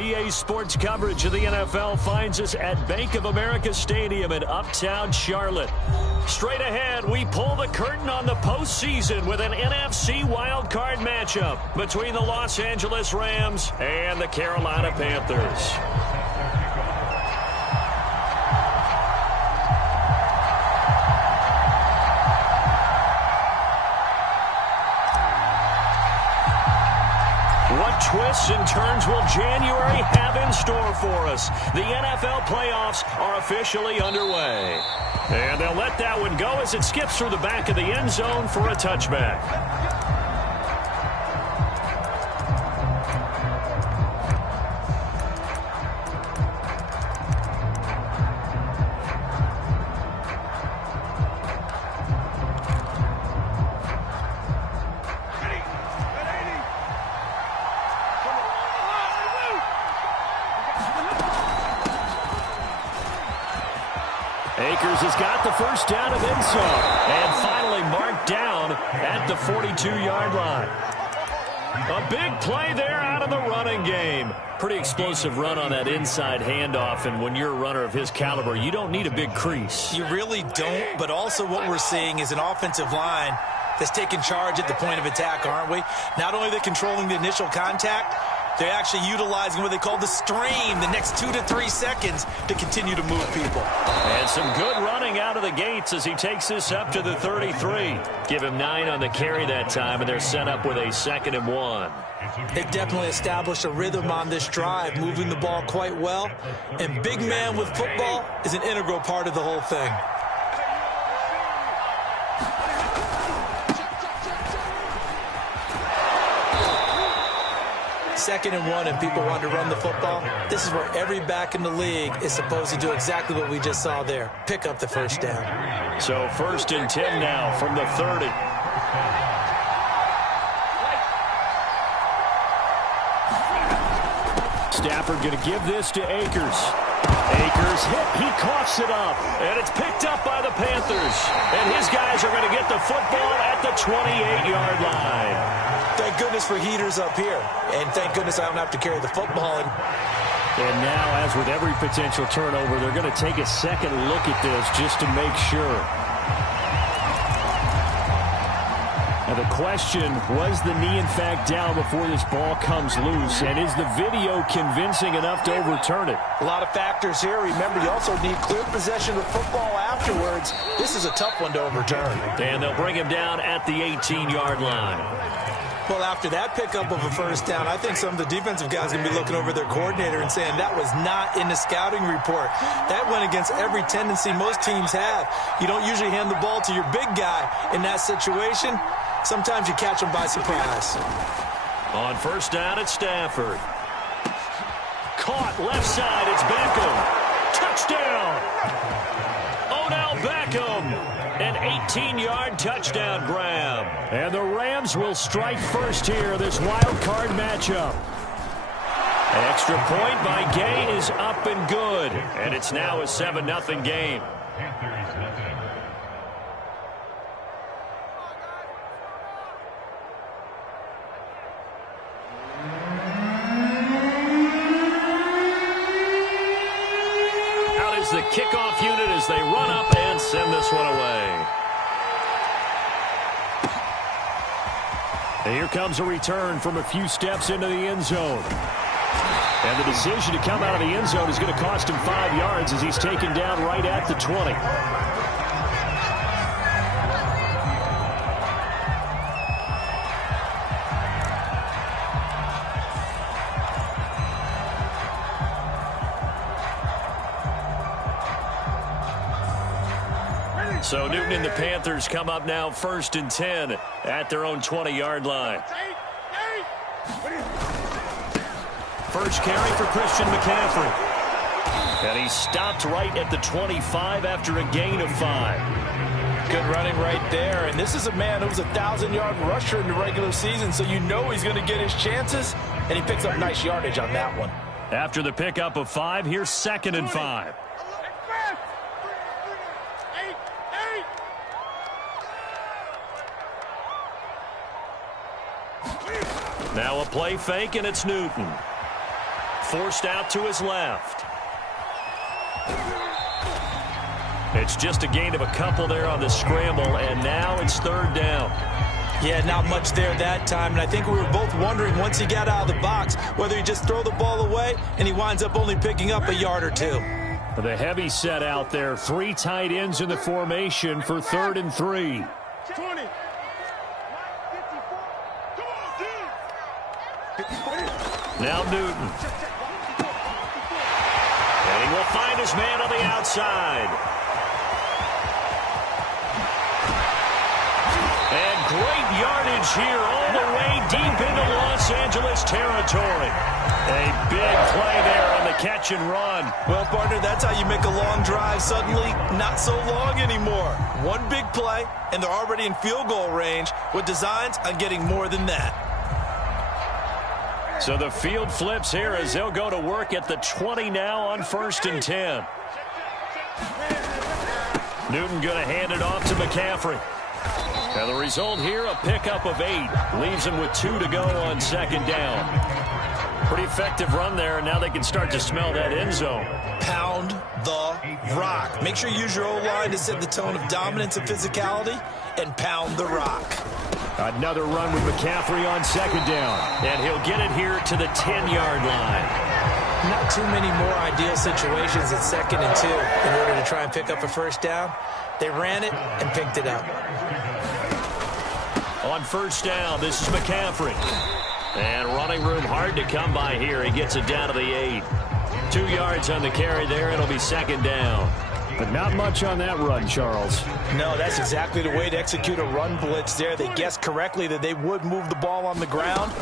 EA Sports coverage of the NFL finds us at Bank of America Stadium in Uptown Charlotte. Straight ahead, we pull the curtain on the postseason with an NFC wildcard matchup between the Los Angeles Rams and the Carolina Panthers. What twists and turns will January have in store for us? The NFL playoffs are officially underway. And they'll let that one go as it skips through the back of the end zone for a touchback. Akers has got the first down of end zone and finally marked down at the 42-yard line. A big play there out of the running game. Pretty explosive run on that inside handoff, and when you're a runner of his caliber, you don't need a big crease. You really don't, but also what we're seeing is an offensive line that's taking charge at the point of attack, aren't we? Not only are they controlling the initial contact, they're actually utilizing what they call the strain, the next 2 to 3 seconds, to continue to move people. And some good running out of the gates as he takes this up to the 33. Give him 9 on the carry that time, and they're set up with a 2nd and 1. They've definitely established a rhythm on this drive, moving the ball quite well. And big man with football is an integral part of the whole thing. Second and 1 and people want to run the football. This is where every back in the league is supposed to do exactly what we just saw there. Pick up the first down. So 1st and 10 now from the 30. Stafford going to give this to Akers. Akers hit. He coughs it up. And it's picked up by the Panthers. And his guys are going to get the football at the 28-yard line. Thank goodness for heaters up here. And thank goodness I don't have to carry the football. And now, as with every potential turnover, they're going to take a second look at this just to make sure. Now the question, was the knee in fact down before this ball comes loose? And is the video convincing enough to overturn it? A lot of factors here. Remember, you also need clear possession of football afterwards. This is a tough one to overturn. And they'll bring him down at the 18-yard line. Well, after that pickup of a first down, I think some of the defensive guys are going to be looking over their coordinator and saying that was not in the scouting report. That went against every tendency most teams have. You don't usually hand the ball to your big guy in that situation. Sometimes you catch them by surprise. On first down, it's Stafford. Caught left side, it's Beckham. Touchdown! Odell Beckham! An 18-yard touchdown grab. And the Rams will strike first here, this wild card matchup. Extra point by Gay is up and good. And it's now a 7-0 game. Out is the kickoff unit as they run up and send this one away. And here comes a return from a few steps into the end zone. And the decision to come out of the end zone is going to cost him 5 yards as he's taken down right at the 20. So Newton and the Panthers come up now 1st and 10 at their own 20-yard line. First carry for Christian McCaffrey. And he stopped right at the 25 after a gain of 5. Good running right there. And this is a man who was a 1,000-yard rusher in the regular season, so you know he's going to get his chances. And he picks up nice yardage on that one. After the pickup of 5, here's 2nd and 5. Now a play fake, and it's Newton. Forced out to his left. It's just a gain of a couple there on the scramble, and now it's third down. Yeah, not much there that time, and I think we were both wondering once he got out of the box whether he just throw the ball away and he winds up only picking up a yard or two. The heavy set out there, 3 tight ends in the formation for 3rd and 3. 20. Now Newton. And he will find his man on the outside. And great yardage here all the way deep into Los Angeles territory. A big play there on the catch and run. Well, partner, that's how you make a long drive suddenly not so long anymore. One big play, and they're already in field goal range with designs on getting more than that. So the field flips here as they'll go to work at the 20 now on 1st and 10. Newton going to hand it off to McCaffrey. Now the result here, a pickup of 8. Leaves him with 2 to go on 2nd down. Pretty effective run there, and now they can start to smell that end zone. Pound the rock. Make sure you use your O-line to set the tone of dominance and physicality, and pound the rock. Another run with McCaffrey on 2nd down, and he'll get it here to the 10-yard line. Not too many more ideal situations at 2nd and 2 in order to try and pick up a 1st down. They ran it and picked it up. On 1st down, this is McCaffrey. And running room hard to come by here. He gets it down to the 8. 2 yards on the carry there. It'll be 2nd down. But not much on that run, Charles. No, that's exactly the way to execute a run blitz there. They guessed correctly that they would move the ball on the ground,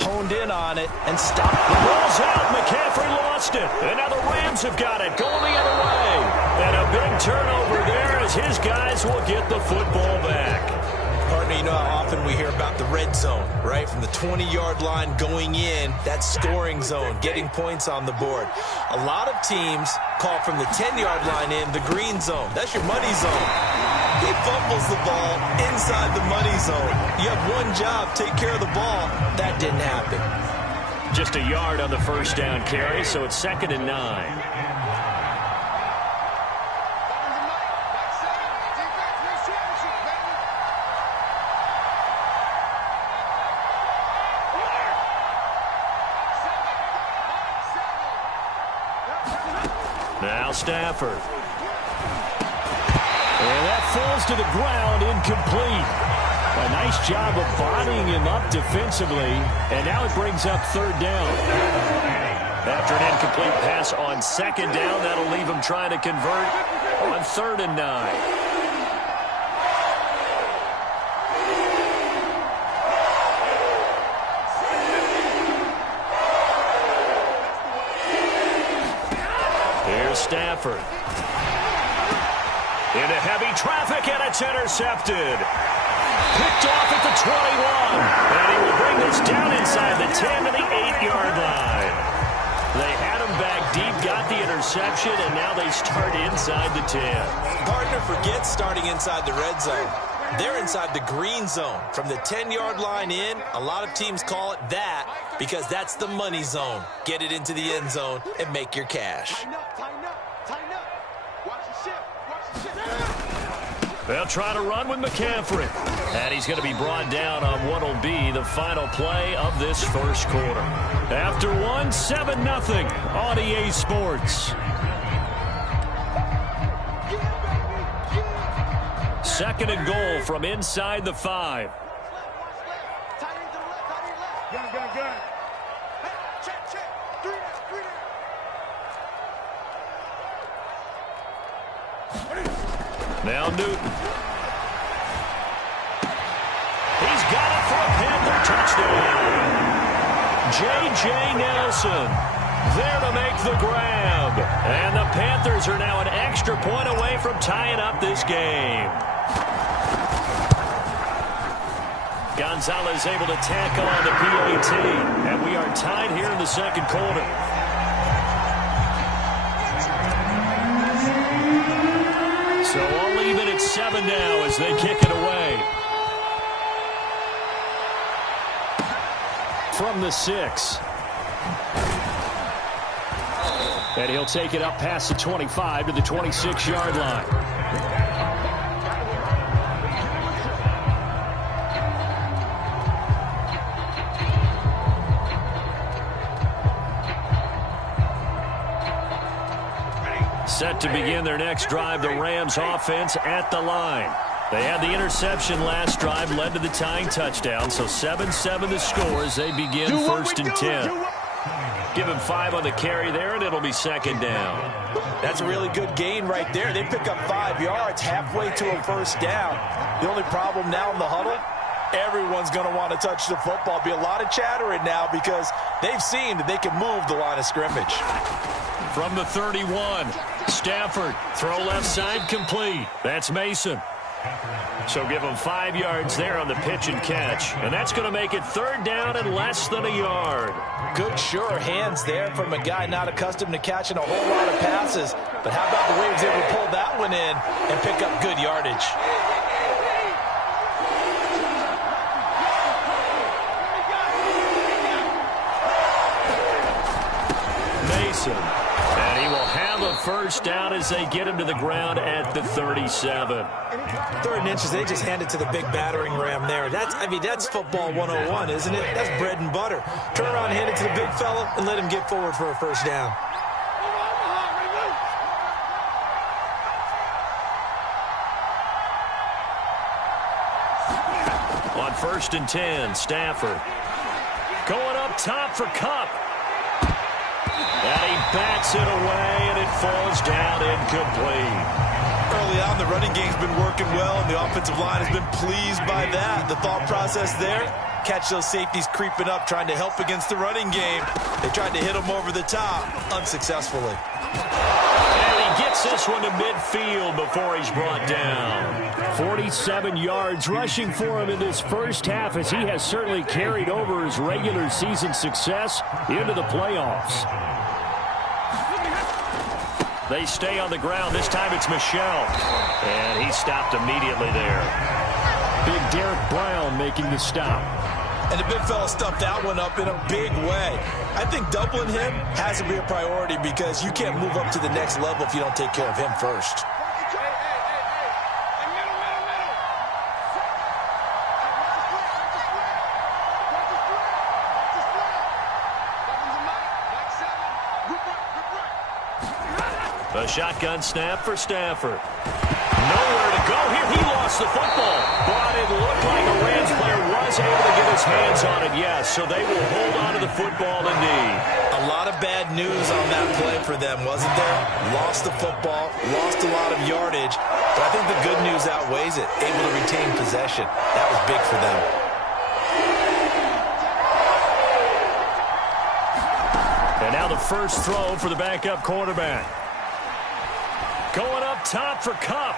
honed in on it, and stopped. The ball's out. McCaffrey lost it. And now the Rams have got it. Going the other way. And a big turnover there as his guys will get the football back. Partner, you know how often we hear about the red zone, right? From the 20-yard line going in, that scoring zone, getting points on the board. A lot of teams call from the 10-yard line in the green zone. That's your money zone. He fumbles the ball inside the money zone. You have one job, take care of the ball. That didn't happen. Just a yard on the 1st down carry, so it's 2nd and 9. Now Stafford. And that falls to the ground, incomplete. A nice job of bodying him up defensively. And now it brings up 3rd down. After an incomplete pass on 2nd down, that'll leave him trying to convert on 3rd and 9. Stafford. Into heavy traffic, and it's intercepted. Picked off at the 21. And he will bring this down inside the 10 to the 8-yard line. They had him back deep, got the interception, and now they start inside the 10. Partner, forget starting inside the red zone. They're inside the green zone. From the 10-yard line in, a lot of teams call it that because that's the money zone. Get it into the end zone and make your cash. They'll try to run with McCaffrey. And he's going to be brought down on what will be the final play of this 1st quarter. After 7-0 on EA Sports. 2nd and goal from inside the 5. Now Newton. He's got it for a Panther touchdown. J.J. Nelson there to make the grab. And the Panthers are now an extra point away from tying up this game. Gonzalez able to tackle on the PAT. And we are tied here in the 2nd quarter. So all even at 7 now as they kick it away. From the 6. And he'll take it up past the 25 to the 26-yard line. Set to begin their next drive, the Rams offense at the line. They had the interception last drive, led to the tying touchdown, so 7-7 the score as they begin first and 10. Give him 5 on the carry there, and it'll be second down. That's a really good gain right there. They pick up 5 yards halfway to a first down. The only problem now in the huddle, everyone's going to want to touch the football. Be a lot of chattering now because they've seen that they can move the line of scrimmage. From the 31, Stafford, throw left side complete. That's Mason. So give him 5 yards there on the pitch and catch. And that's going to make it third down and less than a yard. Good, sure hands there from a guy not accustomed to catching a whole lot of passes. But how about the way he was able to pull that one in and pick up good yardage? Mason. And he will have a first down as they get him to the ground at the 37. 3rd and inches, they just hand it to the big battering ram there. That's football 101, isn't it? That's bread and butter. Turn around, hand it to the big fella, and let him get forward for a first down. On 1st and 10, Stafford. Going up top for Kupp. And he bats it away, and it falls down incomplete. Early on, the running game's been working well, and the offensive line has been pleased by that. The thought process there, catch those safeties creeping up, trying to help against the running game. They tried to hit him over the top, unsuccessfully. And he gets this one to midfield before he's brought down. 47 yards rushing for him in this first half, as he has certainly carried over his regular season success into the playoffs. They stay on the ground. This time it's Michel. And he stopped immediately there. Big Derek Brown making the stop. And the big fella stuffed that one up in a big way. I think doubling him has to be a priority because you can't move up to the next level if you don't take care of him first. A shotgun snap for Stafford. Nowhere to go here. He lost the football. But it looked like a Rams player was able to get his hands on it, yes. So they will hold on to the football indeed. A lot of bad news on that play for them, wasn't there? Lost the football, lost a lot of yardage. But I think the good news outweighs it. Able to retain possession. That was big for them. And now the first throw for the backup quarterback. Going up top for Kupp.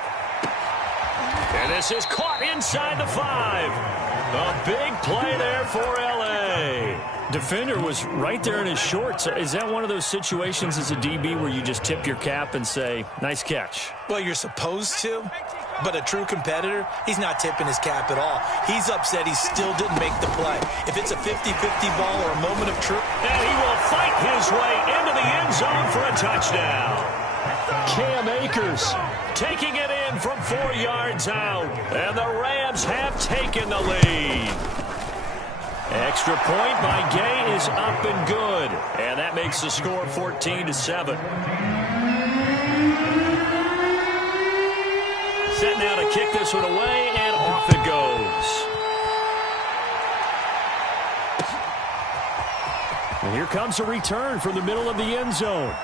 And this is caught inside the 5. A big play there for L.A. Defender was right there in his shorts. Is that one of those situations as a DB where you just tip your cap and say, nice catch? Well, you're supposed to. But a true competitor, he's not tipping his cap at all. He's upset he still didn't make the play. If it's a 50-50 ball or a moment of truth. And he will fight his way into the end zone for a touchdown. Cam Akers taking it in from 4 yards out. And the Rams have taken the lead. Extra point by Gay is up and good. And that makes the score 14-7. Set now to kick this one away, and off it goes. And here comes a return from the middle of the end zone.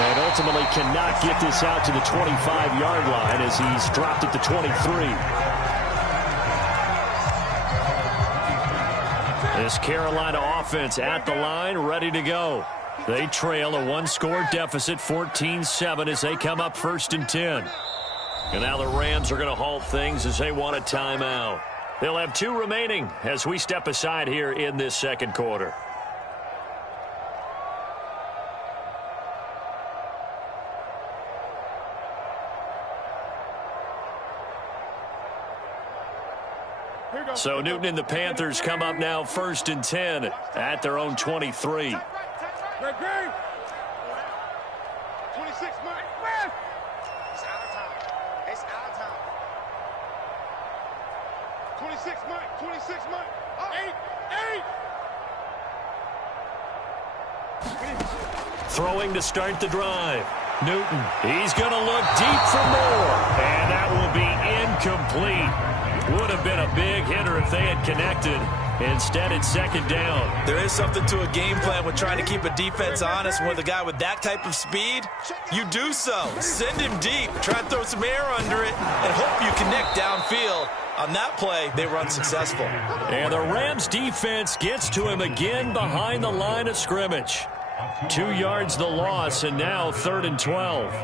And ultimately cannot get this out to the 25-yard line as he's dropped at the 23. This Carolina offense at the line, ready to go. They trail a one-score deficit, 14-7, as they come up 1st and 10. And now the Rams are going to halt things as they want a timeout. They'll have 2 remaining as we step aside here in this second quarter. So Newton and the Panthers come up now 1st and 10 at their own 23. Green. 26, Mike. It's our time. It's our time. 26, Mike. 26, Mike. 8. Throwing to start the drive. Newton, he's going to look deep for more. And that will be incomplete. Would have been a big hitter if they had connected. Instead, it's second down. There is something to a game plan with trying to keep a defense honest. With a guy with that type of speed, you do so. Send him deep. Try to throw some air under it and hope you connect downfield. On that play, they were unsuccessful. And the Rams defense gets to him again behind the line of scrimmage. 2 yards the loss, and now 3rd and 12.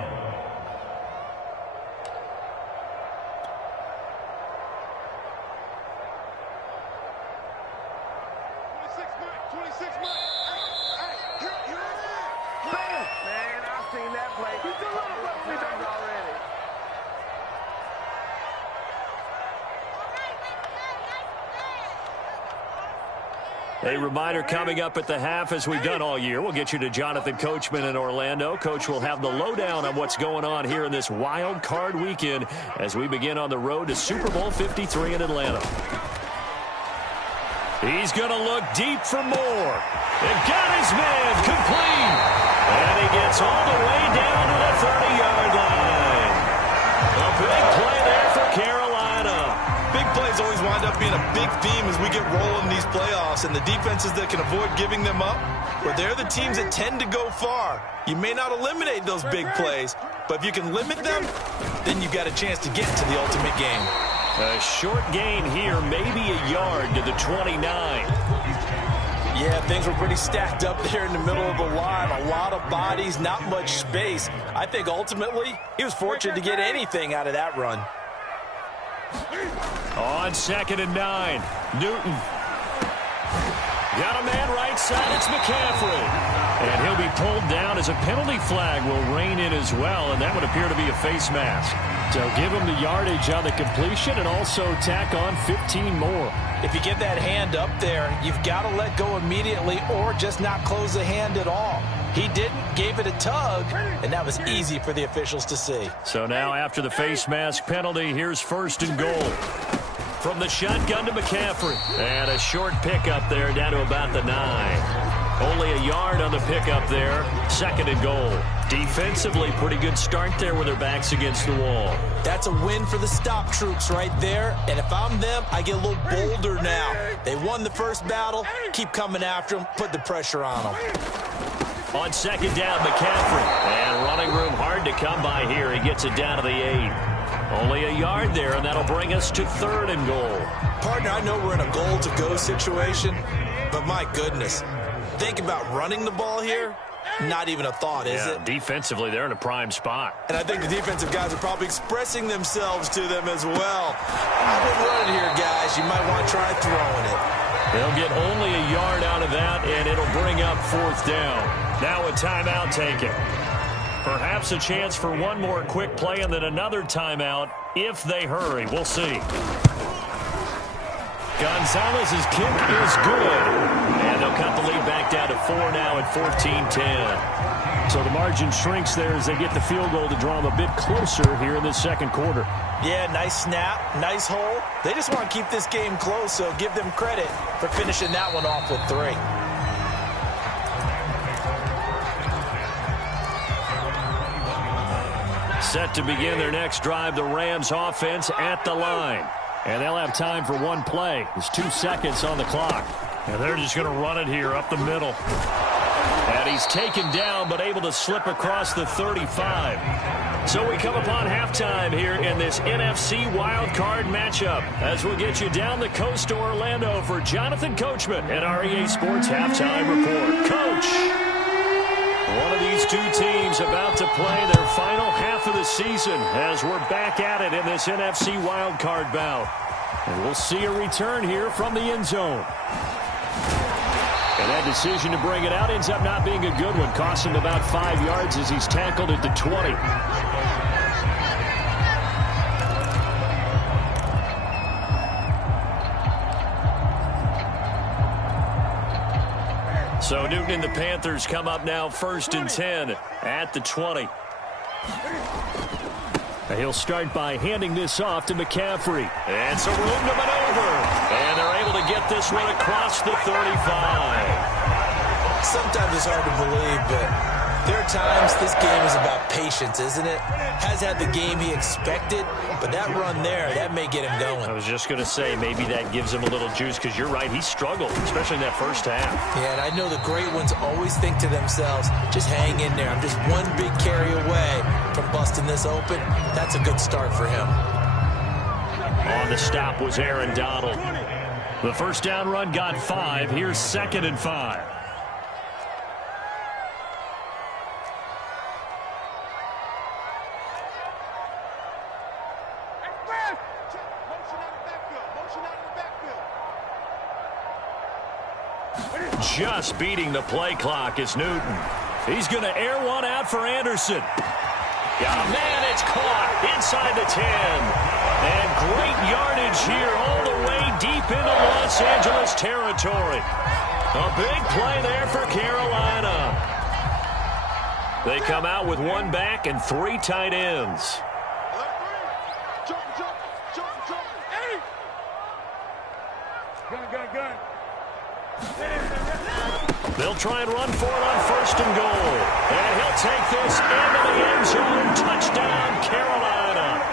A reminder coming up at the half, as we've done all year. We'll get you to Jonathan Coachman in Orlando. Coach will have the lowdown on what's going on here in this wild card weekend as we begin on the road to Super Bowl 53 in Atlanta. He's going to look deep for more. And got his man complete. And he gets all the way down to the 30-yard line. A big play there for Carolina. Big plays always wind up being a big theme as we get rolling these playoffs, and the defenses that can avoid giving them up, well, they're the teams that tend to go far. You may not eliminate those big plays, but if you can limit them, then you've got a chance to get to the ultimate game. A short gain here, maybe a yard to the 29. Yeah, things were pretty stacked up there in the middle of the line. A lot of bodies, not much space. I think ultimately he was fortunate to get anything out of that run. On 2nd and 9, Newton. Got a man right side, it's McCaffrey. And he'll be pulled down as a penalty flag will rein in as well, and that would appear to be a face mask. So give him the yardage on the completion and also tack on 15 more. If you get that hand up there, you've got to let go immediately or just not close the hand at all. He didn't, gave it a tug, and that was easy for the officials to see. So now after the face mask penalty, here's 1st and goal. From the shotgun to McCaffrey. And a short pickup there down to about the 9. Only a yard on the pickup there. 2nd and goal. Defensively, pretty good start there with their backs against the wall. That's a win for the stop troops right there. And if I'm them, I get a little bolder now. They won the first battle. Keep coming after them. Put the pressure on them. On 2nd down, McCaffrey. And running room hard to come by here. He gets it down to the 8. Only a yard there, and that'll bring us to 3rd and goal. Partner, I know we're in a goal-to-go situation, but my goodness. Think about running the ball here. Not even a thought, is it? Defensively, they're in a prime spot. And I think the defensive guys are probably expressing themselves to them as well. I wouldn't run it here, guys. You might want to try throwing it. They'll get only a yard out of that, and it'll bring up 4th down. Now a timeout taken. Perhaps a chance for one more quick play and then another timeout if they hurry. We'll see. Gonzalez's kick is good. And they'll cut the lead back down to 4 now at 14-10. So the margin shrinks there as they get the field goal to draw them a bit closer here in this 2nd quarter. Yeah, nice snap, nice hole. They just want to keep this game close, so give them credit for finishing that one off with 3. Set to begin their next drive, the Rams offense at the line. And they'll have time for one play. There's 2 seconds on the clock. And they're just going to run it here up the middle. And he's taken down but able to slip across the 35. So we come upon halftime here in this NFC wildcard matchup as we'll get you down the coast to Orlando for Jonathan Coachman at our EA Sports Halftime Report. Coach! One of these two teams about to play their final half of the season as we're back at it in this NFC wildcard bout. And we'll see a return here from the end zone. And that decision to bring it out ends up not being a good one. Cost him about 5 yards as he's tackled at the 20. So Newton and the Panthers come up now 1st and 10 at the 20. He'll start by handing this off to McCaffrey. And some room to maneuver. And they're able to get this one across the 35. Sometimes it's hard to believe, but there are times this game is about patience, isn't it? Has had the game he expected, but that run there, that may get him going. I was just going to say maybe that gives him a little juice because you're right, he struggled, especially in that first half. Yeah, and I know the great ones always think to themselves, just hang in there. I'm just one big carry away from busting this open. That's a good start for him. On the stop was Aaron Donald. The first down run got 5. Here's 2nd and 5. Just beating the play clock is Newton. He's going to air one out for Anderson. Got a man, it's caught inside the 10. And great yardage here all the way deep into Los Angeles territory. A big play there for Carolina. They come out with 1 back and 3 tight ends. They'll try and run for it on 1st and goal. And he'll take this into the end zone. Touchdown, Carolina.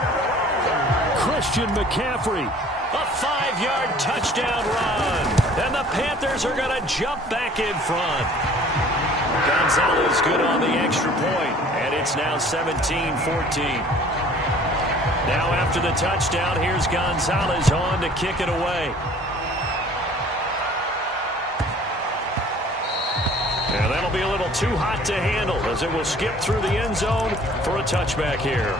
Christian McCaffrey. A 5-yard touchdown run. And the Panthers are going to jump back in front. Gonzalez good on the extra point. And it's now 17-14. Now after the touchdown, here's Gonzalez on to kick it away. And that'll be a little too hot to handle as it will skip through the end zone for a touchback here.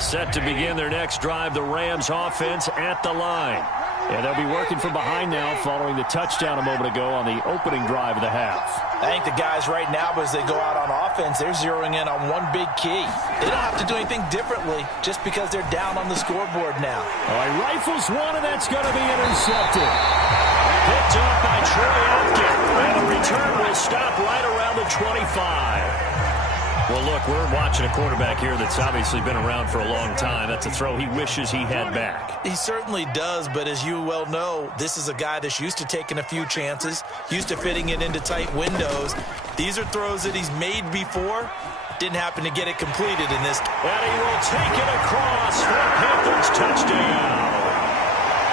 Set to begin their next drive, the Rams offense at the line. And they'll be working from behind now following the touchdown a moment ago on the opening drive of the half. I think the guys right now, as they go out on offense, they're zeroing in on one big key. They don't have to do anything differently just because they're down on the scoreboard now. All right, rifles one, and that's going to be intercepted. Picked up by Troy Apken. And the return will stop right around the 25. Well, look, we're watching a quarterback here that's obviously been around for a long time. That's a throw he wishes he had back. He certainly does, but as you well know, this is a guy that's used to taking a few chances, used to fitting it into tight windows. These are throws that he's made before. Didn't happen to get it completed in this. And he will take it across for a Panthers touchdown.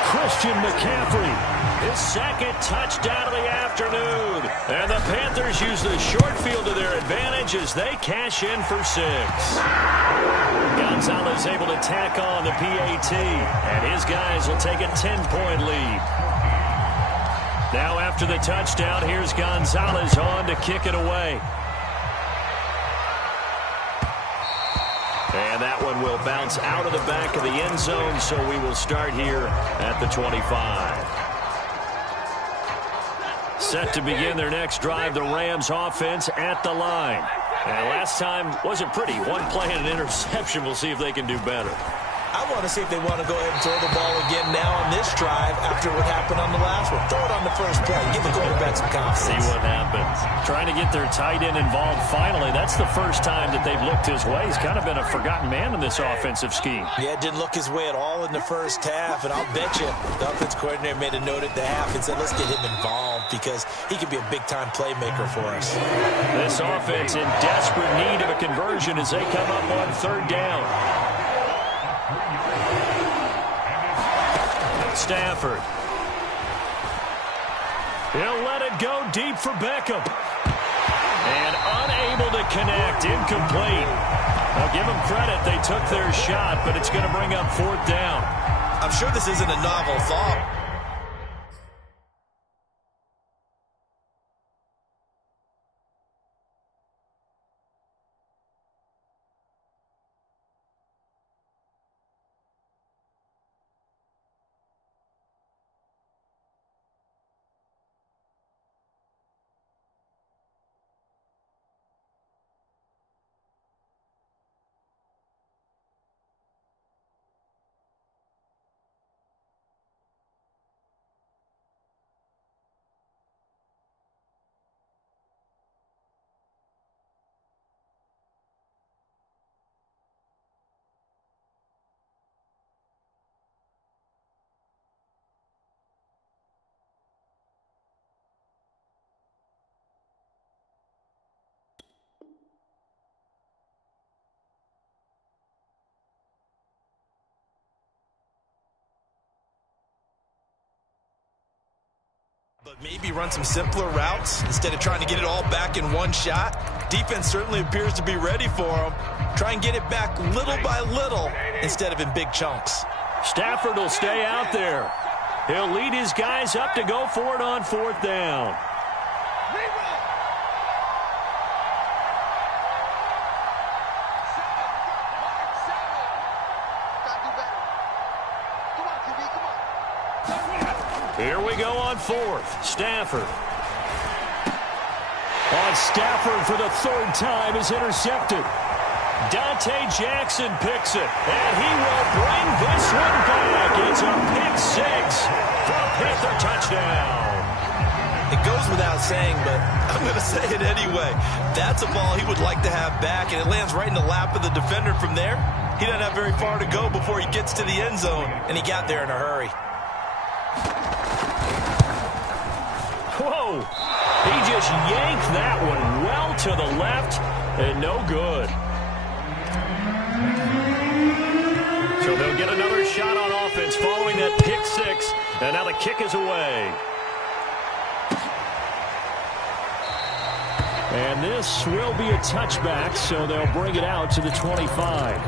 Christian McCaffrey, his 2nd touchdown of the afternoon. And the Panthers use the short field to their advantage as they cash in for 6. Gonzalez able to tack on the PAT, and his guys will take a 10-point lead. Now after the touchdown, here's Gonzalez on to kick it away. And that one will bounce out of the back of the end zone, so we will start here at the 25. Set to begin their next drive, the Rams offense at the line. And last time wasn't pretty. 1 play and an interception. We'll see if they can do better. I want to see if they want to go ahead and throw the ball again now on this drive after what happened on the last one. Throw it on the first play. Give the quarterback some confidence. See what happens. Trying to get their tight end involved finally. That's the first time that they've looked his way. He's kind of been a forgotten man in this offensive scheme. Yeah, it didn't look his way at all in the first half, and I'll bet you the offense coordinator made a note at the half and said, let's get him involved because he could be a big-time playmaker for us. This offense in desperate need of a conversion as they come up on 3rd down. Stafford. He'll let it go deep for Beckham. And unable to connect. Incomplete. I'll give them credit. They took their shot, but it's going to bring up 4th down. I'm sure this isn't a novel thought. But maybe run some simpler routes instead of trying to get it all back in one shot. Defense certainly appears to be ready for him. Try and get it back little by little instead of in big chunks. Stafford will stay out there. He'll lead his guys up to go for it on 4th down. Here we go on 4th. Stafford. On Stafford for the 3rd time is intercepted. Dante Jackson picks it, and he will bring this one back. It's a pick 6 for a Panther touchdown. It goes without saying, but I'm going to say it anyway. That's a ball he would like to have back, and it lands right in the lap of the defender from there. He doesn't have very far to go before he gets to the end zone, and he got there in a hurry. Whoa! He just yanked that one well to the left, and no good. So they'll get another shot on offense following that pick 6, and now the kick is away. And this will be a touchback, so they'll bring it out to the 25.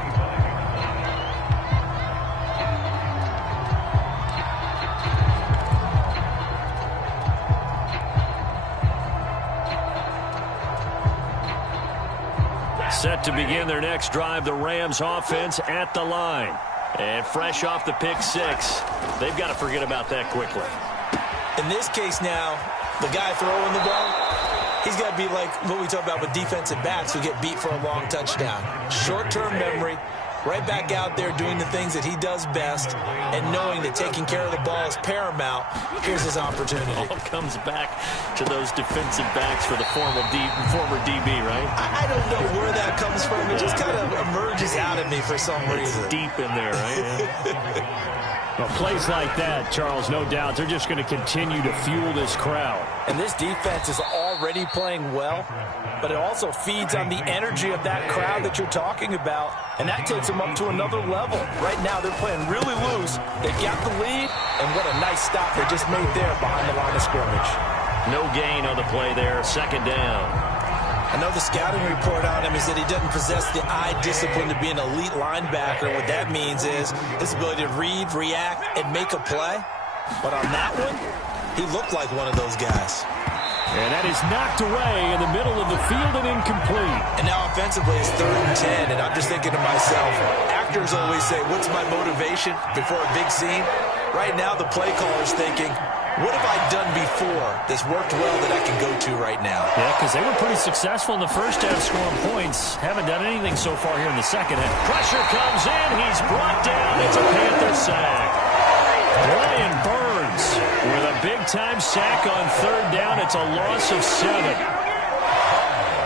Set to begin their next drive, the Rams offense at the line. And fresh off the pick 6, they've got to forget about that quickly. In this case now, the guy throwing the ball, he's got to be like what we talk about with defensive backs who get beat for a long touchdown. Short-term memory, right back out there doing the things that he does best, and knowing that taking care of the ball is paramount. Here's his opportunity. All comes back to those defensive backs for the former DB, right? I don't know where that comes from. It just kind of emerges out of me for some reason. It's deep in there, right? Yeah. Well, plays like that, Charles, no doubt, they're just going to continue to fuel this crowd. And this defense is already playing well, but it also feeds on the energy of that crowd that you're talking about, and that takes them up to another level. Right now, they're playing really loose. They got the lead, and what a nice stop they just made there behind the line of scrimmage. No gain on the play there, 2nd down. I know the scouting report on him is that he doesn't possess the eye discipline to be an elite linebacker. What that means is his ability to read, react, and make a play. But on that one, he looked like one of those guys. And that is knocked away in the middle of the field and incomplete. And now offensively it's 3rd and 10, and I'm just thinking to myself, actors always say, what's my motivation before a big scene? Right now the play caller's thinking, what have I done before that's worked well that I can go to right now? Yeah, because they were pretty successful in the first half scoring points. Haven't done anything so far here in the second half. Pressure comes in. He's brought down. It's a Panther sack. Brian Burns with a big-time sack on 3rd down. It's a loss of 7.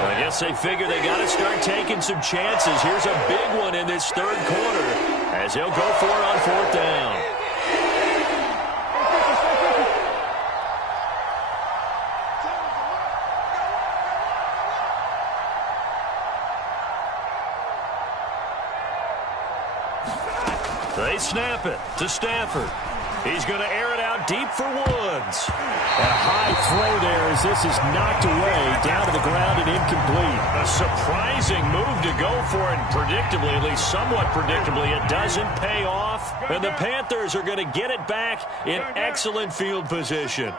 I guess they figure they got to start taking some chances. Here's a big one in this 3rd quarter as they'll go for it on 4th down. They snap it to Stafford. He's going to air it out deep for Woods. A high throw there as this is knocked away down to the ground and incomplete. A surprising move to go for it. Predictably, at least somewhat predictably, it doesn't pay off. And the Panthers are going to get it back in excellent field position.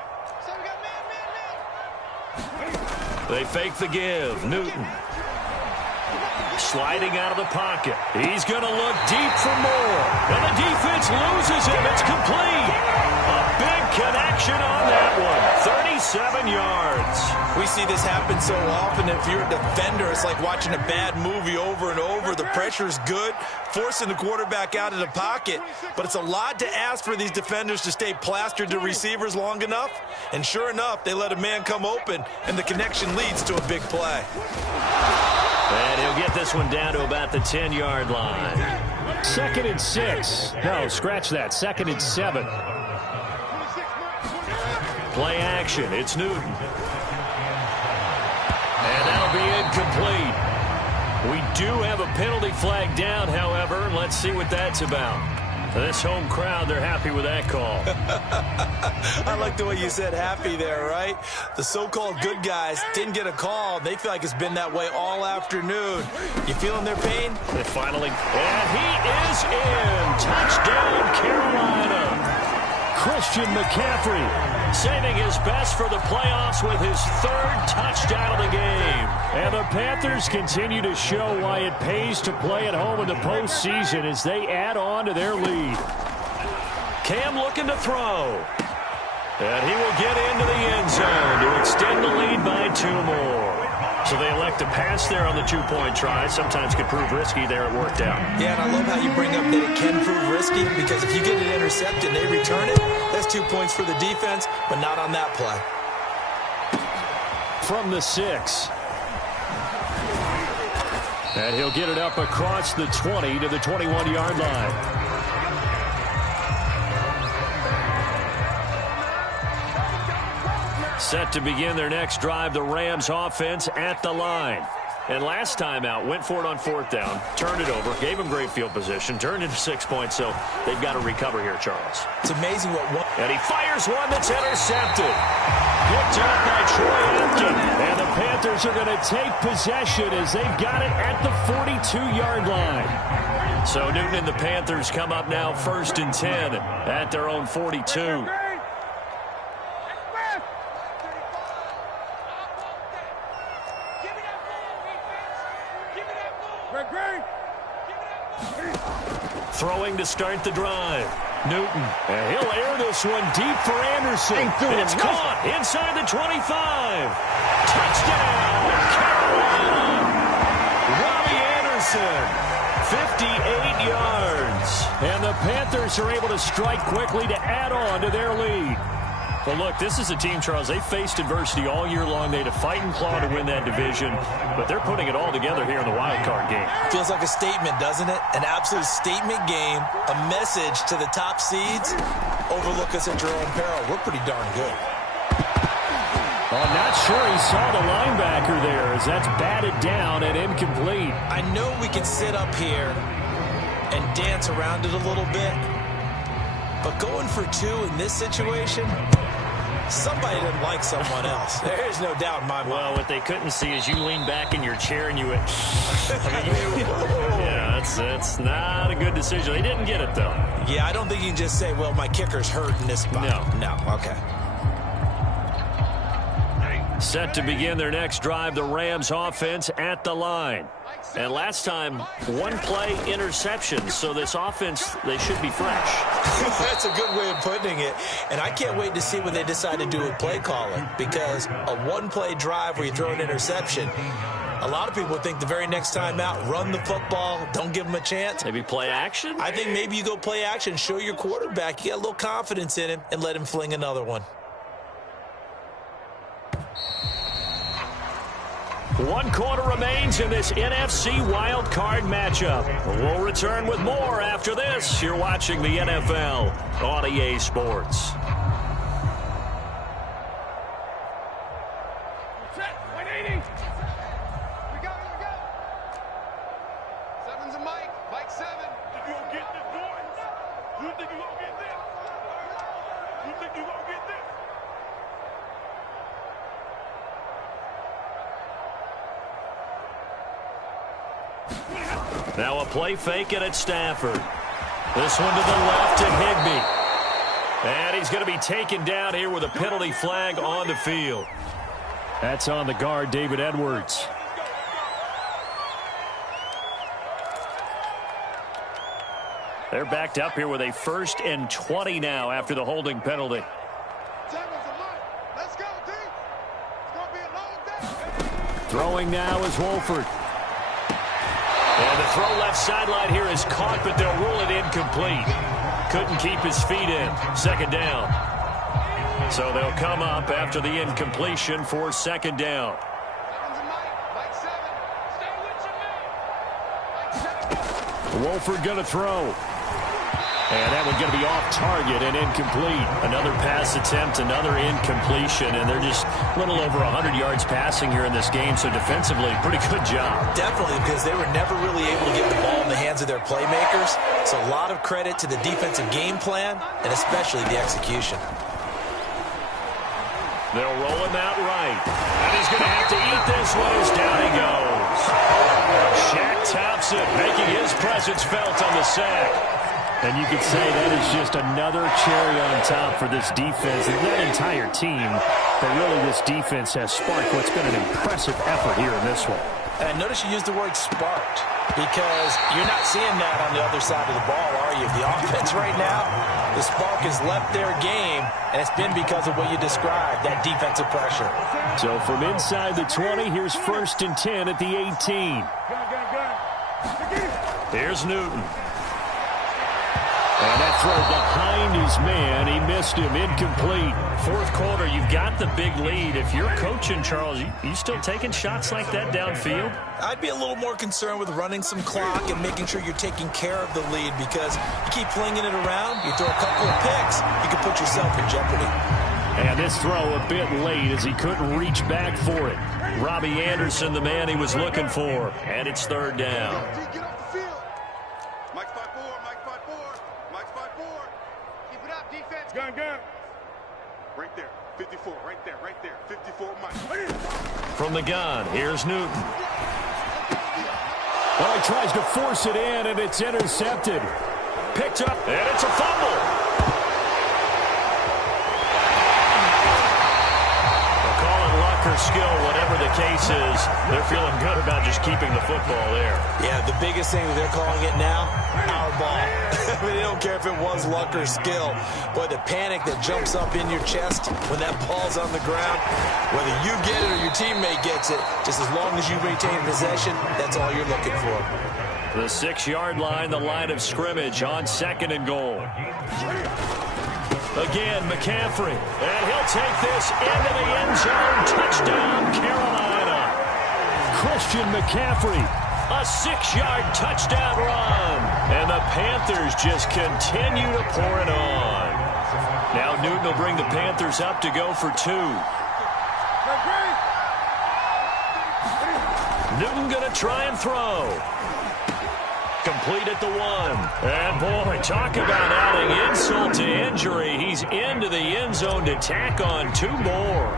They fake the give. Newton. Sliding out of the pocket. He's going to look deep for more. And the defense loses him. It's complete. A big connection on that one. 37 yards. We see this happen so often. If you're a defender, it's like watching a bad movie over and over. The pressure is good, forcing the quarterback out of the pocket. But it's a lot to ask for these defenders to stay plastered to receivers long enough. And sure enough, they let a man come open, and the connection leads to a big play. And he'll get this one down to about the 10-yard line. 2nd and 6. No, scratch that. 2nd and 7. Play action. It's Newton. And that'll be incomplete. We do have a penalty flag down, however. Let's see what that's about. This home crowd, they're happy with that call. I like the way you said happy there, right? The so-called good guys didn't get a call. They feel like it's been that way all afternoon. You feeling their pain? And finally, and he is in. Touchdown, Carolina. Christian McCaffrey saving his best for the playoffs with his third touchdown of the game. And the Panthers continue to show why it pays to play at home in the postseason as they add on to their lead. Cam looking to throw. And he will get into the end zone to extend the lead by 2 more. So they elect to pass there on the 2-point try. Sometimes could prove risky there. It worked out. Yeah, and I love how you bring up that it can prove risky, because if you get it intercepted and they return it, that's 2 points for the defense, but not on that play. From the 6. And he'll get it up across the 20 to the 21-yard line. Set to begin their next drive, the Rams offense at the line. And last time out, went for it on 4th down, turned it over, gave them great field position, turned into 6 points, so they've got to recover here, Charles. It's amazing what one... And he fires one that's intercepted. Picked up by Troy Apton. And the Panthers are going to take possession as they've got it at the 42-yard line. So Newton and the Panthers come up now 1st and 10 at their own 42. Throwing to start the drive. Newton. And he'll air this one deep for Anderson. It's caught inside the 25. Touchdown, Carolina. Robbie Anderson, 58 yards. And the Panthers are able to strike quickly to add on to their lead. Well, look, this is a team, Charles, they faced adversity all year long. They had to fight and claw to win that division, but they're putting it all together here in the wild card game. Feels like a statement, doesn't it? An absolute statement game, a message to the top seeds. Overlook us at your own peril. We're pretty darn good. Well, I'm not sure he saw the linebacker there as that's batted down and incomplete. I know we can sit up here and dance around it a little bit, but going for 2 in this situation, somebody didn't like someone else. There's no doubt in my mind. Well, what they couldn't see is you lean back in your chair and you went, yeah, that's not a good decision. They didn't get it, though. Yeah, I don't think you can just say, well, my kicker's hurt in this spot. No, okay. Set to begin their next drive, the Rams offense at the line. And last time, 1-play interception. So this offense, they should be fresh. That's a good way of putting it. And I can't wait to see what they decide to do with play calling, because a 1-play drive where you throw an interception, a lot of people think the very next time out, run the football, don't give them a chance. Maybe play action? I think maybe you go play action, show your quarterback you got a little confidence in him, and let him fling another one. 1 quarter remains in this NFC wild card matchup. We'll return with more after this. You're watching the NFL on EA Sports. Check, 180. We go. 7's a Mike. Mike 7. Think you gonna get this, boy? You think you gonna get this? You think you gonna get this? Now a play fake and it's Stafford. This one to the left to Higbee. And he's going to be taken down here with a penalty flag on the field. That's on the guard, David Edwards. They're backed up here with a 1st and 20 now after the holding penalty. 7's a Mike. Let's go, D. It's gonna be a long day. Throwing now is Wolford. And the throw left sideline here is caught, but they'll rule it incomplete. Couldn't keep his feet in. 2nd down. So they'll come up after the incompletion for 2nd down. 7's a Mike. Mike 7. Stay with your man. Mike 7. Wolford going to throw. And that one's going to be off target and incomplete. Another pass attempt, another incompletion, and they're just a little over 100 yards passing here in this game, so defensively, pretty good job. Definitely, because they were never really able to get the ball in the hands hands of their playmakers. So a lot of credit to the defensive game plan and especially the execution. They'll roll him out right. And he's going to have to eat this one as down he goes. Shaq Thompson making his presence felt on the sack. And you could say that is just another cherry on top for this defense and that entire team. But really, this defense has sparked what's been an impressive effort here in this one. And notice you used the word sparked because you're not seeing that on the other side of the ball, are you? The offense right now, the spark has left their game, and it's been because of what you described, that defensive pressure. So from inside the 20, here's 1st and 10 at the 18. Here's Newton. And that throw behind his man. He missed him. Incomplete. Fourth quarter, you've got the big lead. If you're coaching, Charles, you still taking shots like that downfield? I'd be a little more concerned with running some clock and making sure you're taking care of the lead because you keep flinging it around, you throw a couple of picks, you can put yourself in jeopardy. And this throw a bit late as he couldn't reach back for it. Robbie Anderson, the man he was looking for. And it's 3rd down. Get off the field. Mike's 5-4. Mike's 5-4. Mike's 5-4. Keep it up, defense. Gun. Right there. 54. Right there. 54, Mike. From the gun, here's Newton. Well, he tries to force it in, and it's intercepted. Picked up, and it's a fumble. Or skill, whatever the case is, they're feeling good about just keeping the football there. Yeah, the biggest thing that they're calling it now, our ball. I mean, they don't care if it was luck or skill. Boy, the panic that jumps up in your chest when that ball's on the ground, whether you get it or your teammate gets it, just as long as you maintain possession, that's all you're looking for. The 6-yard line, the line of scrimmage on 2nd and goal. Again, McCaffrey, and he'll take this into the end zone. Touchdown, Carolina. Christian McCaffrey. A 6-yard touchdown run. And the Panthers just continue to pour it on. Now Newton will bring the Panthers up to go for 2. Newton going to try and throw. Complete at the 1. And boy, talk about adding insult to injury. He's into the end zone to tack on 2 more.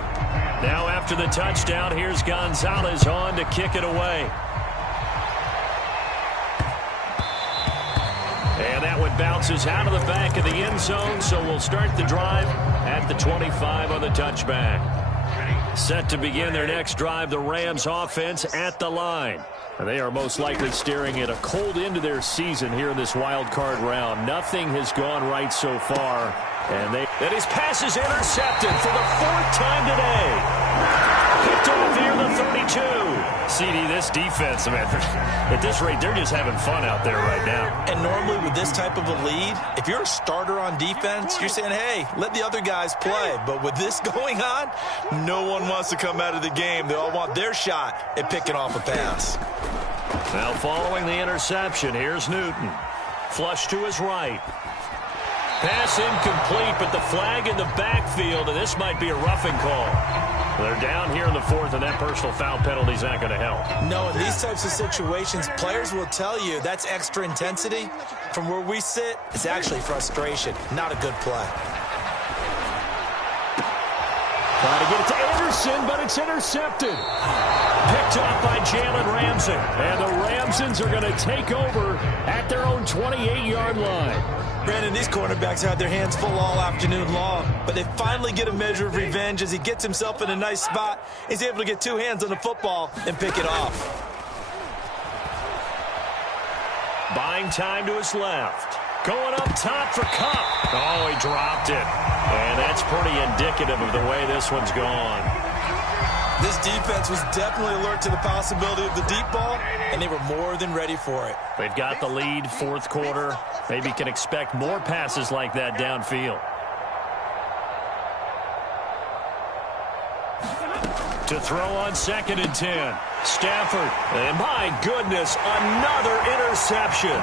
Now after the touchdown, here's Gonzalez on to kick it away. And that one bounces out of the back of the end zone, so we'll start the drive at the 25 on the touchback. Set to begin their next drive, the Rams offense at the line. And they are most likely staring at a cold end to their season here in this wild card round. Nothing has gone right so far. And his pass is intercepted for the 4th time today. Picked off here, the 32. CD, this defense, man, at this rate, they're just having fun out there right now. And normally with this type of a lead, if you're a starter on defense, you're saying, hey, let the other guys play. But with this going on, no one wants to come out of the game. They all want their shot at picking off a pass. Now following the interception, here's Newton. Flush to his right. Pass incomplete, but the flag in the backfield, and this might be a roughing call. They're down here in the 4th, and that personal foul penalty is not going to help. No, in these types of situations, players will tell you that's extra intensity. From where we sit, it's actually frustration, not a good play. Trying to get it to Anderson, but it's intercepted. Picked up by Jalen Ramsey. And the Ramsons are going to take over at their own 28-yard line. Brandon, these cornerbacks had their hands full all afternoon long, but they finally get a measure of revenge as he gets himself in a nice spot. He's able to get 2 hands on the football and pick it off. Buying time to his left. Going up top for Kupp. Oh, he dropped it. And that's pretty indicative of the way this one's gone. This defense was definitely alert to the possibility of the deep ball, and they were more than ready for it. They've got the lead, 4th quarter. Maybe can expect more passes like that downfield. To throw on 2nd and 10. Stafford. And my goodness, another interception.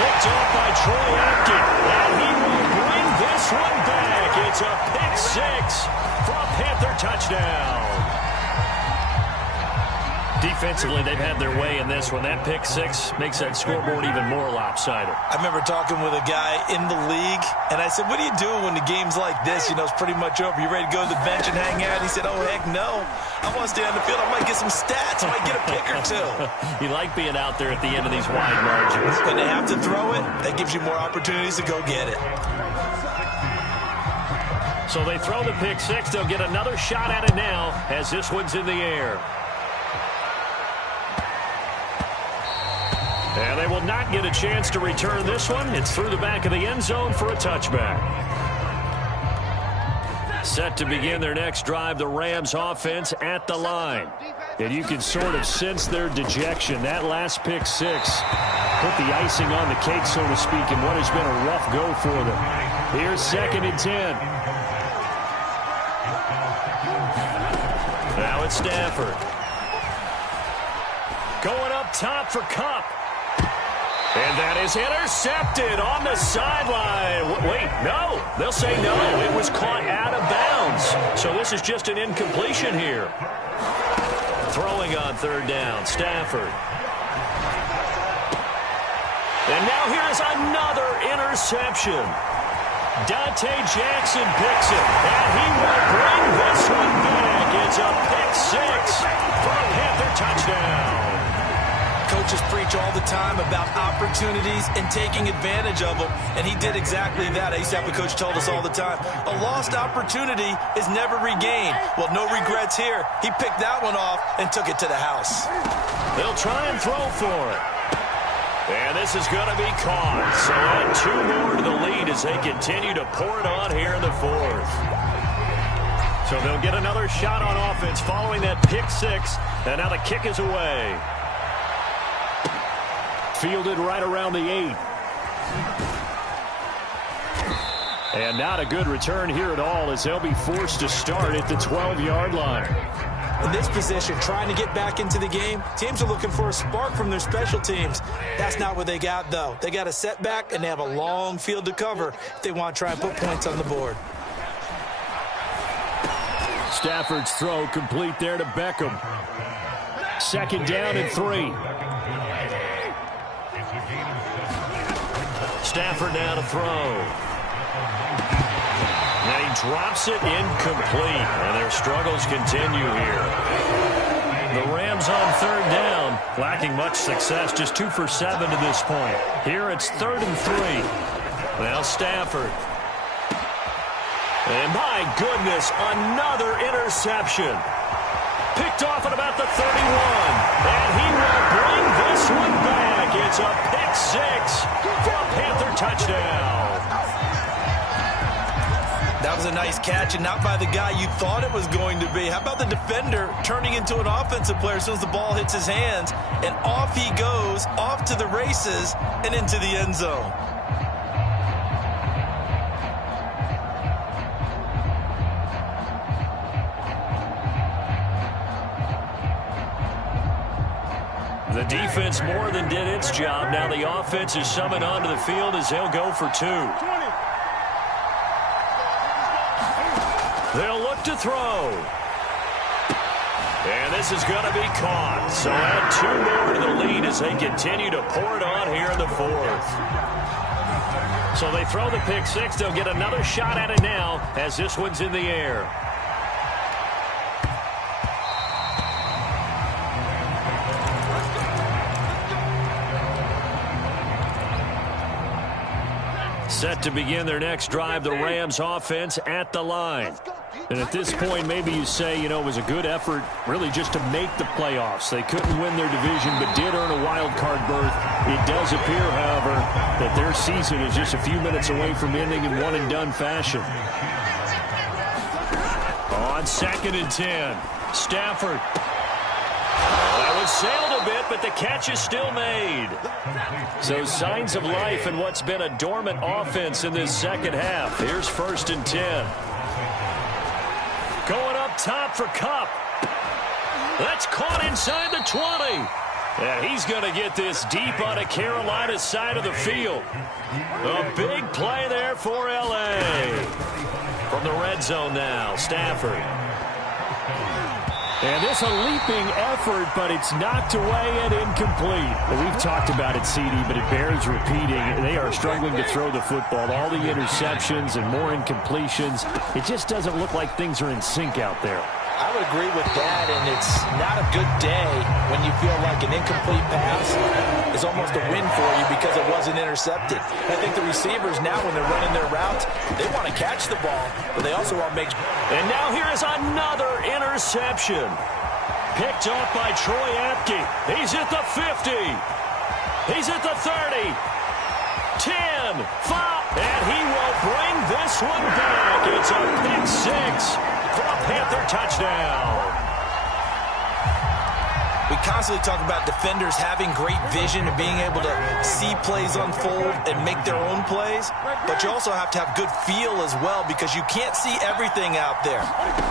Picked off by Troy Apke. And he will bring this one back. It's a pick 6 for a Panther touchdown. Defensively, they've had their way in this one. That pick six makes that scoreboard even more lopsided. I remember talking with a guy in the league, and I said, what do you do when the game's like this? You know, it's pretty much over. You ready to go to the bench and hang out? He said, oh, heck no. I want to stay on the field. I might get some stats. I might get a pick or two. You like being out there at the end of these wide margins. When they have to throw it, that gives you more opportunities to go get it. So they throw the pick six. They'll get another shot at it now as this one's in the air. And they will not get a chance to return this one. It's through the back of the end zone for a touchback. Set to begin their next drive, the Rams offense at the line. And you can sort of sense their dejection. That last pick six put the icing on the cake, so to speak, in what has been a rough go for them. Here's 2nd and 10. Now it's Stafford. Going up top for Kupp. And that is intercepted on the sideline. Wait, no. They'll say no. It was caught out of bounds. So this is just an incompletion here. Throwing on 3rd down, Stafford. And now here is another interception. Dante Jackson picks it, and he will bring this one back. It's a pick six for a Panther touchdown. Coaches preach all the time about opportunities and taking advantage of them, and he did exactly that. I used to have a coach told us all the time, a lost opportunity is never regained. Well, no regrets here. He picked that one off and took it to the house. They'll try and throw for it. And this is going to be caught. So add 2 more to the lead as they continue to pour it on here in the 4th. So they'll get another shot on offense following that pick six, and now the kick is away. Fielded right around the 8. And not a good return here at all as they'll be forced to start at the 12-yard line. In this position, trying to get back into the game, teams are looking for a spark from their special teams. That's not what they got, though. They got a setback, and they have a long field to cover if they want to try and put points on the board. Stafford's throw complete there to Beckham. 2nd down and 3. Stafford now to throw. And he drops it incomplete. And their struggles continue here. The Rams on 3rd down, lacking much success, just 2 for 7 to this point. Here it's 3rd and 3. Now Stafford. And my goodness, another interception. Picked off at about the 31. And he will bring this one back. It's a pick six for a Panther touchdown. That was a nice catch, and not by the guy you thought it was going to be. How about the defender turning into an offensive player as soon as the ball hits his hands, and off he goes, off to the races, and into the end zone. The defense more than did its job. Now the offense is summoned onto the field as they'll go for 2. They'll look to throw. And this is going to be caught. So add 2 more to the lead as they continue to pour it on here in the 4th. So they throw the pick six. They'll get another shot at it now as this one's in the air. Set to begin their next drive, the Rams offense at the line. And at this point, maybe you say, you know, it was a good effort really just to make the playoffs. They couldn't win their division, but did earn a wild card berth. It does appear, however, that their season is just a few minutes away from ending in one-and-done fashion. On 2nd and 10, Stafford. That was sailed a bit, but the catch is still made. So signs of life in what's been a dormant offense in this second half. Here's 1st and 10. Going up top for Kupp. That's caught inside the 20. And he's going to get this deep on a Carolina side of the field. A big play there for L.A. From the red zone now, Stafford. And this a leaping effort, but it's knocked away and incomplete. We've talked about it, CD, but it bears repeating. They are struggling to throw the football. All the interceptions and more incompletions. It just doesn't look like things are in sync out there. I would agree with that, and it's not a good day when you feel like an incomplete pass is almost a win for you because it wasn't intercepted. I think the receivers now, when they're running their routes, they want to catch the ball, but they also want to make... And now here is another interception. Picked off by Troy Apke. He's at the 50. He's at the 30. 10, 5, and he will bring this one back. It's a pick six for a Panther touchdown. We constantly talk about defenders having great vision and being able to see plays unfold and make their own plays, but you also have to have good feel as well because you can't see everything out there.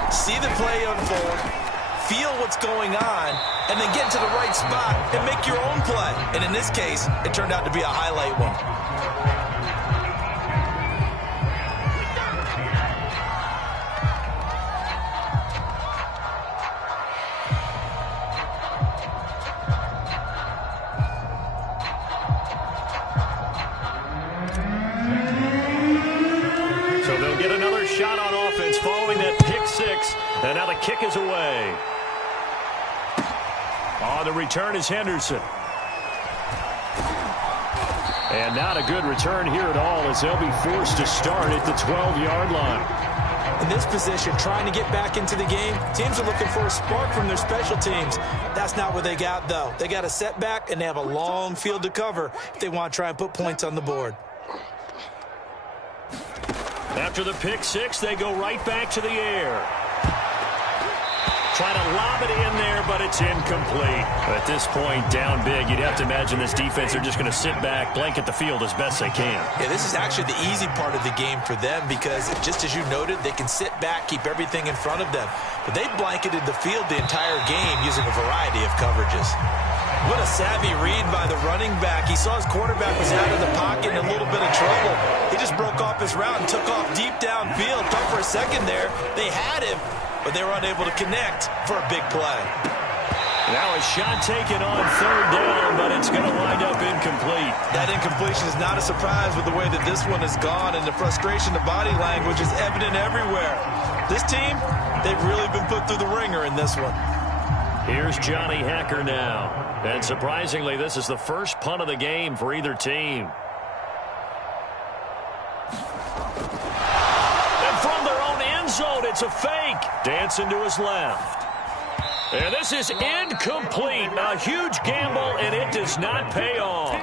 See the play unfold, feel what's going on, and then get to the right spot and make your own play. And in this case, it turned out to be a highlight one. So they'll get another shot on offense following that pick six, and now the kick is away. On the return is Henderson. And not a good return here at all as they'll be forced to start at the 12-yard line. In this position, trying to get back into the game, teams are looking for a spark from their special teams. That's not what they got, though. They got a setback, and they have a long field to cover if they want to try and put points on the board. After the pick six, they go right back to the air. Try to lob it in there, but it's incomplete. At this point, down big, you'd have to imagine this defense are just going to sit back, blanket the field as best they can. Yeah, this is actually the easy part of the game for them because, just as you noted, they can sit back, keep everything in front of them. But they blanketed the field the entire game using a variety of coverages. What a savvy read by the running back. He saw his quarterback was out of the pocket in a little bit of trouble. He just broke off his route and took off deep downfield. Thought for a second there they had him, but they were unable to connect for a big play. Now a shot taken on third down, but it's going to wind up incomplete. That incompletion is not a surprise with the way that this one has gone, and the frustration, the body language is evident everywhere. This team, they've really been put through the ringer in this one. Here's Johnny Hacker now. And surprisingly, this is the first punt of the game for either team. And from their own end zone, it's a fake. Dancing to his left. And this is incomplete. A huge gamble, and it does not pay off.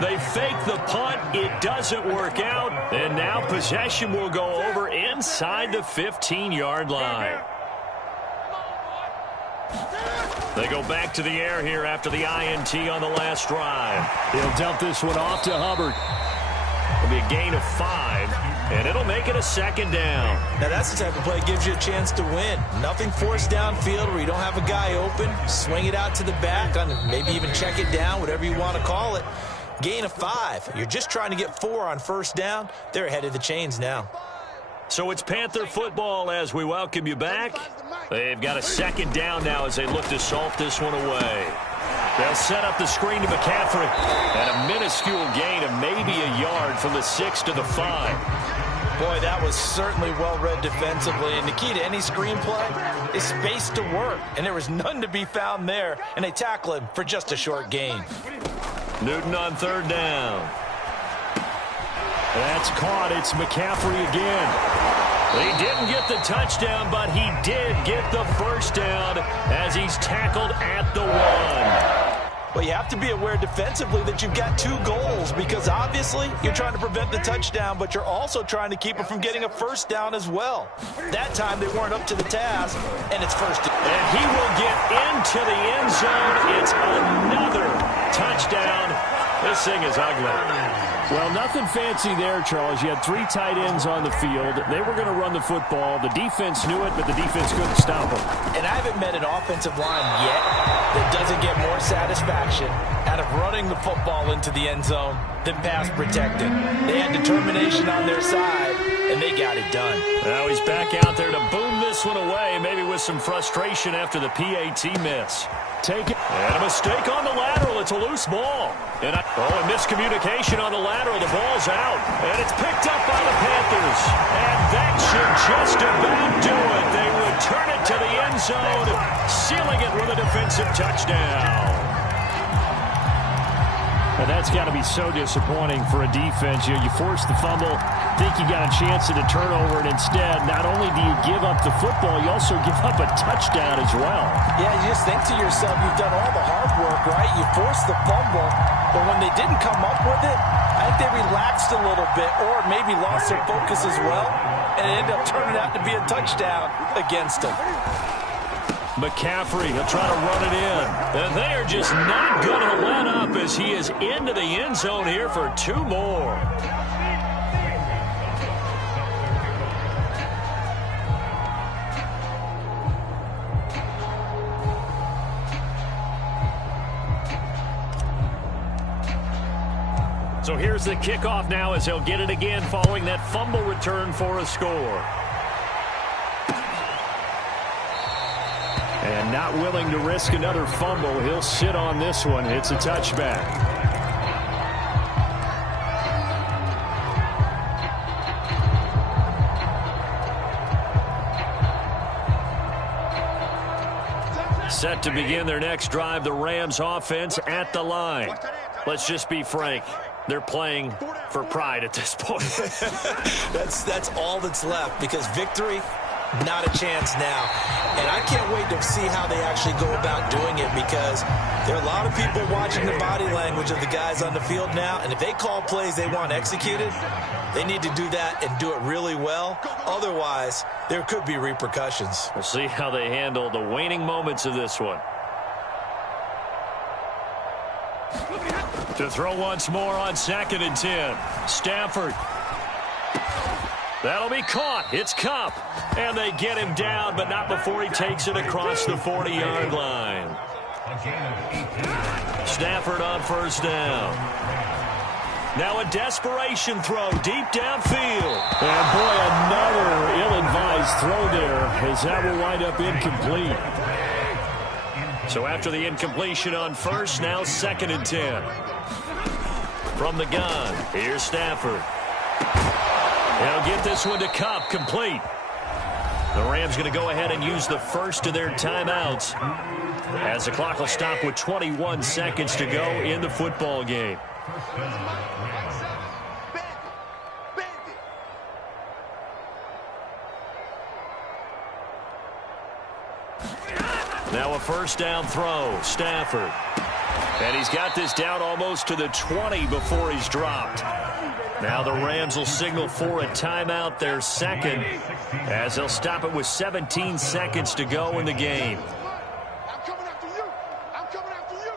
They fake the punt. It doesn't work out. And now possession will go over inside the 15-yard line. They go back to the air here after the INT on the last drive. He'll dump this one off to Hubbard. It'll be a gain of 5, and it'll make it a second down. Now that's the type of play that gives you a chance to win. Nothing forced downfield where you don't have a guy open. Swing it out to the back, maybe even check it down, whatever you want to call it. Gain of 5. You're just trying to get 4 on first down. They're ahead of the chains now. So it's Panther football as we welcome you back. They've got a second down now as they look to salt this one away. They'll set up the screen to McCaffrey. And a minuscule gain of maybe a yard from the 6 to the 5. Boy, that was certainly well-read defensively. And the key to any screenplay is space to work. And there was none to be found there. And they tackle him for just a short gain. Newton on third down. That's caught. It's McCaffrey again. He didn't get the touchdown, but he did get the first down as he's tackled at the 1. Well, you have to be aware defensively that you've got 2 goals because obviously you're trying to prevent the touchdown, but you're also trying to keep it from getting a first down as well. That time they weren't up to the task, and it's first down. And he will get into the end zone. It's another touchdown. This thing is ugly. Well, nothing fancy there, Charles. You had 3 tight ends on the field. They were going to run the football. The defense knew it, but the defense couldn't stop them. And I haven't met an offensive line yet that doesn't get more satisfaction out of running the football into the end zone than pass protecting. They had determination on their side, and they got it done. Now he's back out there to boom this one away, maybe with some frustration after the PAT miss. And a mistake on the lateral. It's a loose ball. And miscommunication on the lateral. The ball's out. And it's picked up by the Panthers. And that should just about do it. They return it to the end zone, sealing it with a defensive touchdown. And that's got to be so disappointing for a defense. You force the fumble, think you got a chance at a turnover, and instead, not only do you give up the football, you also give up a touchdown as well. Yeah, you just think to yourself, you've done all the hard work, right? You forced the fumble, but when they didn't come up with it, I think they relaxed a little bit or maybe lost their focus as well, and it ended up turning out to be a touchdown against them. McCaffrey, he'll try to run it in. And they are just not going to let up as he is into the end zone here for 2 more. So here's the kickoff now as he'll get it again following that fumble return for a score. And not willing to risk another fumble, he'll sit on this one. It's a touchback. Set to begin their next drive, the Rams offense at the line. Let's just be frank. They're playing for pride at this point. That's all that's left, because victory, not a chance now. And I can't wait to see how they actually go about doing it, because there are a lot of people watching the body language of the guys on the field now, and if they call plays they want executed, they need to do that and do it really well. Otherwise, there could be repercussions. We'll see how they handle the waning moments of this one. To throw once more on 2nd and 10. Stafford. That'll be caught. It's Kupp. And they get him down, but not before he takes it across the 40-yard line. Stafford on 1st down. Now a desperation throw deep downfield. And boy, another ill-advised throw there, as that will wind up incomplete. So after the incompletion on 1st, now 2nd and 10. From the gun, here's Stafford. They'll get this one to Kupp, complete. The Rams going to go ahead and use the first of their timeouts, as the clock will stop with 21 seconds to go in the football game. Now a 1st down throw, Stafford. And he's got this down almost to the 20 before he's dropped. Now the Rams will signal for a timeout, their 2nd, as they'll stop it with 17 seconds to go in the game. I'm coming after you. I'm coming after you.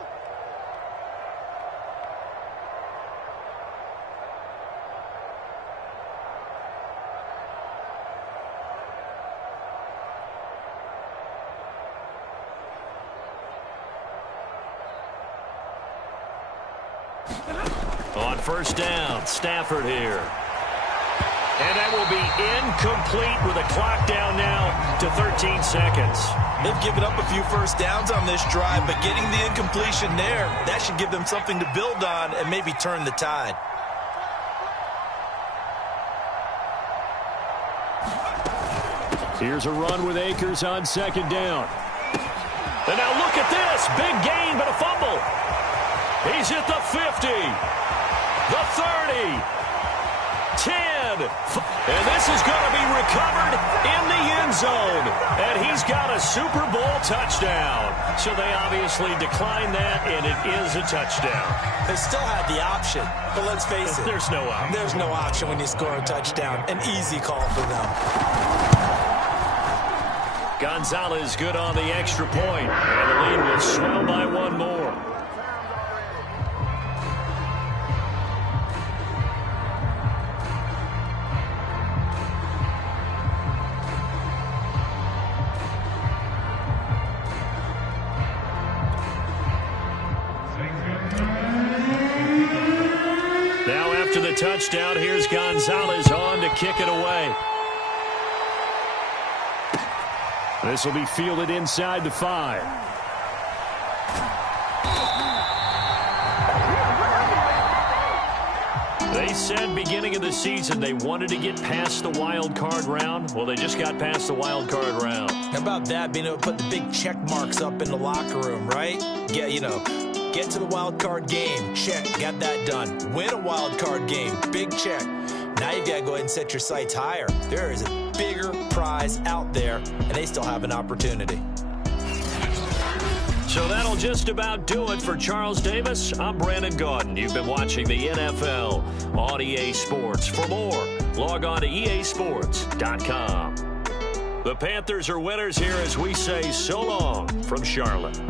On 1st down, Stafford here. And that will be incomplete with a clock down now to 13 seconds. They've given up a few 1st downs on this drive, but getting the incompletion there, that should give them something to build on and maybe turn the tide. Here's a run with Akers on 2nd down. And now look at this. Big gain, but a fumble. He's at the 50, the 30, 10. And this is going to be recovered in the end zone. And he's got a Super Bowl touchdown. So they obviously declined that, and it is a touchdown. They still had the option, but let's face it. There's no option. There's no option when you score a touchdown. An easy call for them. Gonzalez good on the extra point, and the lead will swell by 1 more. touchdown. Here's Gonzalez on to kick it away. This will be fielded inside the 5. They said beginning of the season they wanted to get past the wild card round. Well, they just got past the wild card round. How about that, being able to put the big check marks up in the locker room, right? Get to the wild card game. Check. Got that done. Win a wild card game. Big check. Now you've got to go ahead and set your sights higher. There is a bigger prize out there, and they still have an opportunity. So that'll just about do it for Charles Davis. I'm Brandon Gaudin. You've been watching the NFL on EA Sports. For more, log on to easports.com. The Panthers are winners here as we say so long from Charlotte.